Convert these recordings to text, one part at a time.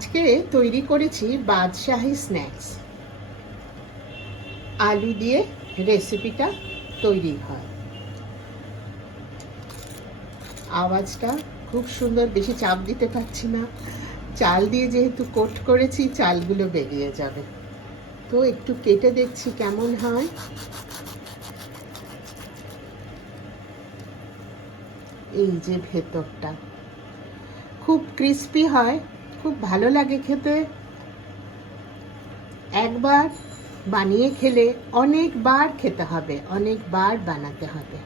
আজকে তৈরি করেছি বাদশাহী স্ন্যাক্স। আলু দিয়ে রেসিপিটা তৈরি হয়। আওয়াজটা খুব সুন্দর, বেশি চাপ দিতে পারছি না। চাল দিয়ে যেহেতু কোট করেছি, চালগুলো বেরিয়ে যাবে। তো একটু কেটে দেখছি কেমন হয়। এই যে ভেতরটা খুব ক্রিস্পি হয়, খুব ভালো লাগে খেতে। একবার বানিয়ে খেলে অনেকবার খেতে হবে, অনেকবার বানাতে হবে।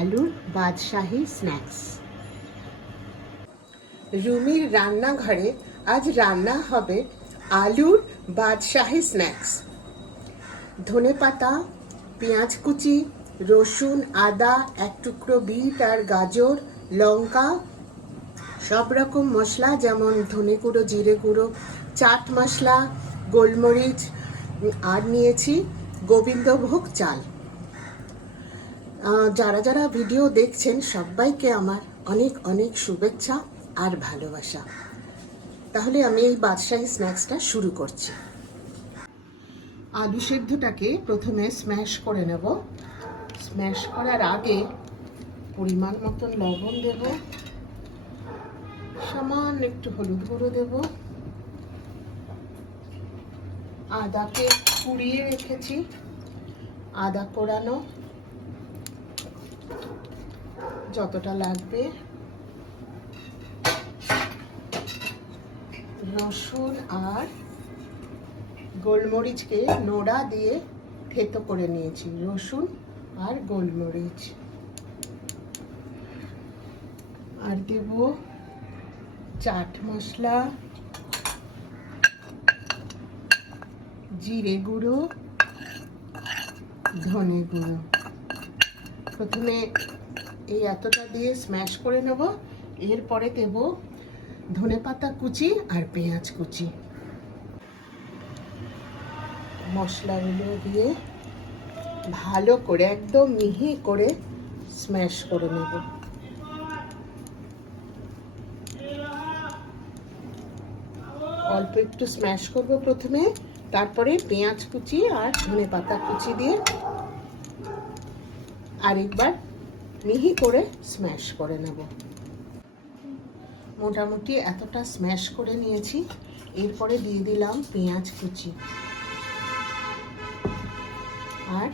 আলুর বাদশাহী স্ন্যাক্স। রুমির রান্নাঘরে আজ রান্না হবে আলুর বাদশাহী স্ন্যাক্স। ধনেপাতা, পেঁয়াজ কুচি, রসুন, আদা, এক টুকরো বিট আর গাজর, লঙ্কা, সব রকম মশলা যেমন ধনে গুঁড়ো, জিরে গুঁড়ো, চাট মশলা, গোলমরিচ, আর নিয়েছি গোবিন্দভোগ চাল। যারা যারা ভিডিও দেখছেন সবাইকে আমার অনেক অনেক শুভেচ্ছা আর ভালোবাসা। তাহলে আমি এই বাদশাহী স্ন্যাক্সটা শুরু করছি। আলু সেদ্ধটাকে প্রথমে স্ম্যাশ করে নেব। স্ম্যাশ করার আগে পরিমাণ মতন লবণ দেব, সামান্য একটু হলুদ গুঁড়ো দেব, আদাকে কুড়িয়ে রেখেছি, আদা কোড়ানো যতটা লাগবে, রসুন আর গোলমরিচকে নোড়া দিয়ে থেতো করে নিয়েছি, রসুন আর গোলমরিচ। আর দেব চাট মশলা, জিরে গুঁড়ো, ধনে গুঁড়ো। প্রথমে এই এতটা দিয়ে স্ম্যাশ করে নেব। এরপরে দেব ধনেপাতা কুচি আর পেঁয়াজ কুচি। মশলাগুলো দিয়ে ভালো করে একদম মিহি করে স্ম্যাশ করে নেব। অল্প একটু স্ম্যাশ করব প্রথমে, তারপরে পেঁয়াজ কুচি আর ধনেপাতা কুচি দিয়ে আরেকবার মিহি করে স্ম্যাশ করে নেব। মোটামুটি এতটা স্ম্যাশ করে নিয়েছি। এরপরে দিয়ে দিলাম পেঁয়াজ কুচি আর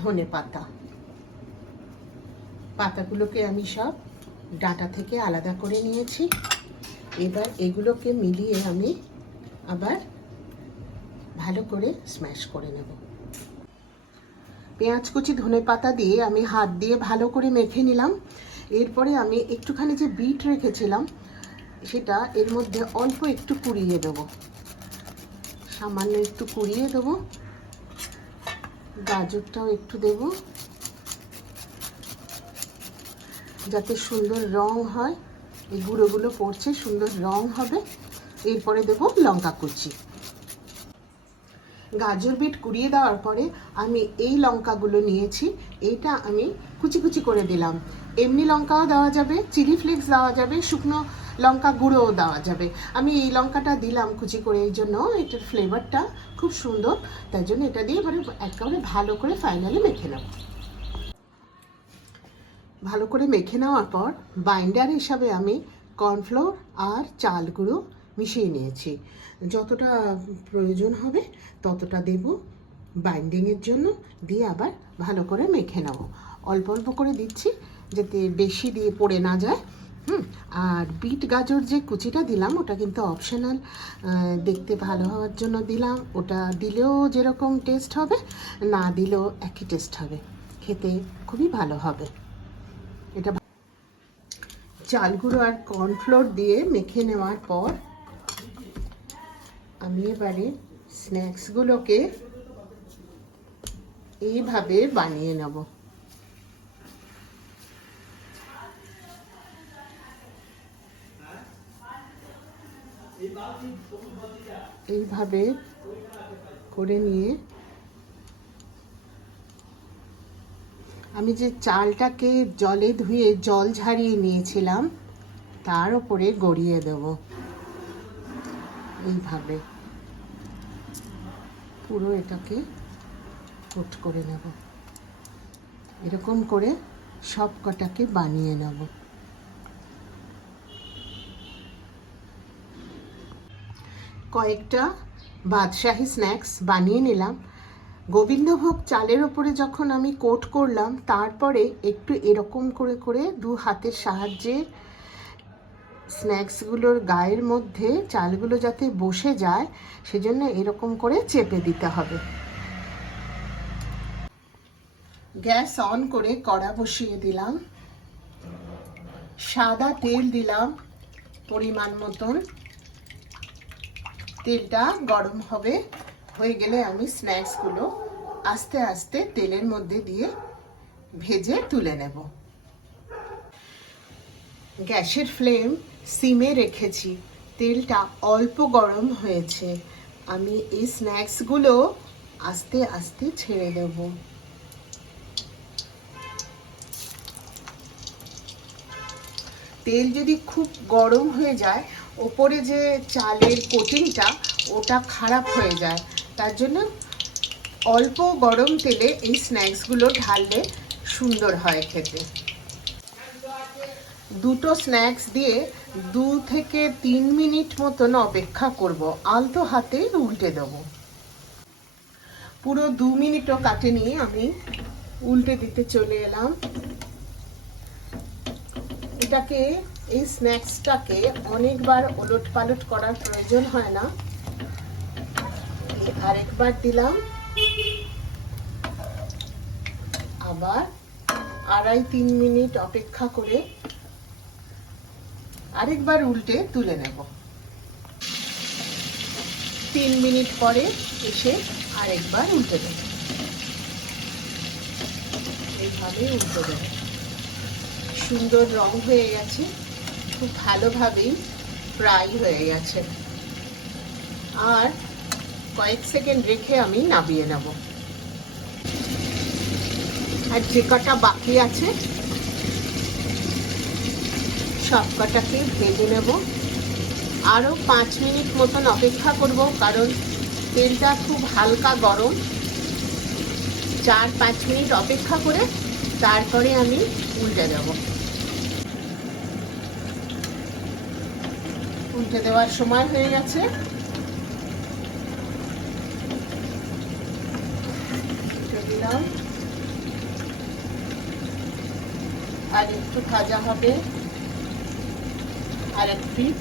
ধনেপাতা। পাতাগুলোকে আমি সব ডাঁটা থেকে আলাদা করে নিয়েছি। এবার এগুলোকে মিলিয়ে আমি আবার ভালো করে স্ম্যাশ করে নেব। পেঁয়াজ কুচি ধনেপাতা দিয়ে আমি হাত দিয়ে ভালো করে মেখে নিলাম। এরপরে আমি একটুখানি যে বিট রেখেছিলাম সেটা এর মধ্যে অল্প একটু কুড়িয়ে দেব, সামান্য একটু কুড়িয়ে দেব। গাজরটাও একটু দেব যাতে সুন্দর রং হয়। এই গুঁড়োগুলো পড়ছে, সুন্দর রং হবে। এরপরে দেব লঙ্কা কুচি। গাজর বিট কুড়িয়ে দেওয়ার পরে আমি এই লঙ্কাগুলো নিয়েছি, এইটা আমি কুচি কুচি করে দিলাম। এমনি লঙ্কাও দেওয়া যাবে, চিলি ফ্লেক্স দেওয়া যাবে, শুকনো লঙ্কা গুঁড়োও দেওয়া যাবে। আমি এই লঙ্কাটা দিলাম কুচি করে, এই জন্য এটার ফ্লেভারটা খুব সুন্দর, তাই জন্য এটা দিয়ে এবারে একেবারে ভালো করে ফাইনালি মেখে নেব। ভালো করে মেখে নেওয়ার পর বাইন্ডার হিসাবে আমি কর্নফ্লোর আর চাল গুঁড়ো মিশিয়ে নিয়েছি। যতটা প্রয়োজন হবে ততটা দেব বাইন্ডিংয়ের জন্য, দিয়ে আবার ভালো করে মেখে নেব। অল্প অল্প করে দিচ্ছি যাতে বেশি দিয়ে পড়ে না যায়। আর বিট গাজর যে কুচিটা দিলাম ওটা কিন্তু অপশনাল, দেখতে ভালো হওয়ার জন্য দিলাম। ওটা দিলেও যেরকম টেস্ট হবে, না দিলেও একই টেস্ট হবে, খেতে খুবই ভালো হবে। এটা চাল গুঁড়ো আর কর্নফ্লোর দিয়ে মেখে নেওয়ার পর আমি এবারে স্ন্যাক্সগুলোকে এইভাবে বানিয়ে নেব। এইভাবে করে নিয়ে আমি যে চালটাকে জলে ধুয়ে জল ঝারিয়ে নিয়েছিলাম তার উপরে গড়িয়ে দেব। এইভাবে পুরো এটাকে কোট করে নেব। এরকম করে সব কটাকে বানিয়ে নেব। কয়েকটা বাদশাহী স্ন্যাক্স বানিয়ে নিলাম। গোবিন্দভোগ চালের ওপরে যখন আমি কোট করলাম, তারপরে একটু এরকম করে করে দু হাতের সাহায্যে স্ন্যাক্সগুলোর গায়ের মধ্যে চালগুলো যাতে বসে যায়, সেজন্য এরকম করে চেপে দিতে হবে। গ্যাস অন করে কড়া বসিয়ে দিলাম। সাদা তেল দিলাম পরিমাণ মতন। তেলটা গরম হবে, হয়ে গেলে আমি স্ন্যাক্সগুলো আস্তে আস্তে তেলের মধ্যে দিয়ে ভেজে তুলে নেব। গ্যাসের ফ্লেম সিমে রেখেছি। তেলটা অল্প গরম হয়েছে। আমি এই স্ন্যাক্সগুলো আস্তে আস্তে ছেড়ে দেব। তেল যদি খুব গরম হয়ে যায়, ওপরে যে চালের কোটিংটা ওটা খারাপ হয়ে যায়। তার জন্য অল্প গরম তেলে এই স্ন্যাক্সগুলো ঢাললে সুন্দর হয় খেতে। দুটো স্ন্যাক্স দিয়ে 2 থেকে 3 মিনিট মতন অপেক্ষা করব। আলতো হাতে উল্টে দেব। পুরো 2 মিনিটও কাটেনি, আমি উল্টে দিতে চলে এলাম। এটাকে, এই স্ন্যাক্সটাকে অনেকবার ওলট পালট করার প্রয়োজন হয় না। আরেকবার দিলাম, আবার 2.5-3 মিনিট অপেক্ষা করে আরেকবার উল্টে তুলে নেব। 3 মিনিট পরে এসে আরেকবার উল্টে দেব। এইভাবে উল্টে দেব। সুন্দর রং হয়ে গেছে, খুব ভালোভাবেই ফ্রাই হয়ে গেছে। আর কয়েক সেকেন্ড রেখে আমি নামিয়ে নেব। আর যে কটা বাকি আছে সব কটাকে ভেজে নেব। আরও 5 মিনিট মতন অপেক্ষা করব, কারণ তেলটা খুব হালকা গরম। 4-5 মিনিট অপেক্ষা করে তারপরে আমি উল্টে দেব। উল্টে দেওয়ার সময় হয়ে গেছে। উল্টে দিলাম। আর একটু ভাজা হবে, আর 1 পিঠ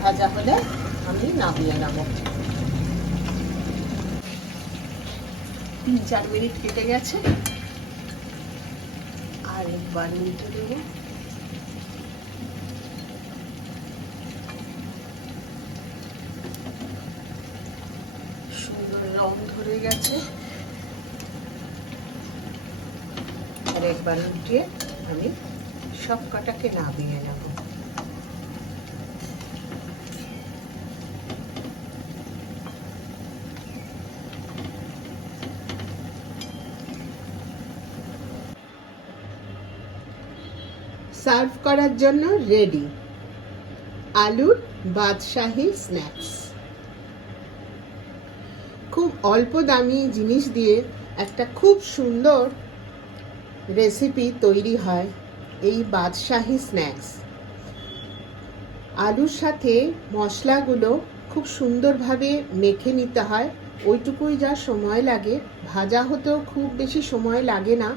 ভাজা হলে আমি নামিয়ে নেব। 3-4 মিনিট কেটে গেছে। আর একবার উল্টে দেব। সুন্দর রং ধরে গেছে। আর একবার উল্টে আমি সব কটাকে নামিয়ে নেব। সার্ভ করার জন্য রেডি আলুর বাদশাহী স্ন্যাক্স। খুব অল্প দামি জিনিস দিয়ে একটা খুব সুন্দর রেসিপি তৈরি হয় এই বাদশাহী স্ন্যাক্স। আলুর সাথে মশলাগুলো খুব সুন্দরভাবে মেখে নিতে হয়, ওইটুকুই যা সময় লাগে। ভাজা হতেও খুব বেশি সময় লাগে না,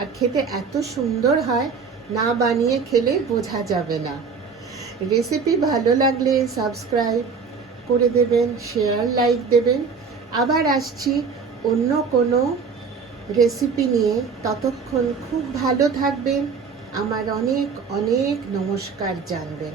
আর খেতে এত সুন্দর হয়, না বানিয়ে খেলে বোঝা যাবে না। রেসিপি ভালো লাগলে সাবস্ক্রাইব করে দেবেন, শেয়ার লাইক দেবেন। আবার আসছি অন্য কোনো রেসিপি নিয়ে। ততক্ষণ খুব ভালো থাকবেন। আমার অনেক অনেক নমস্কার জানবেন।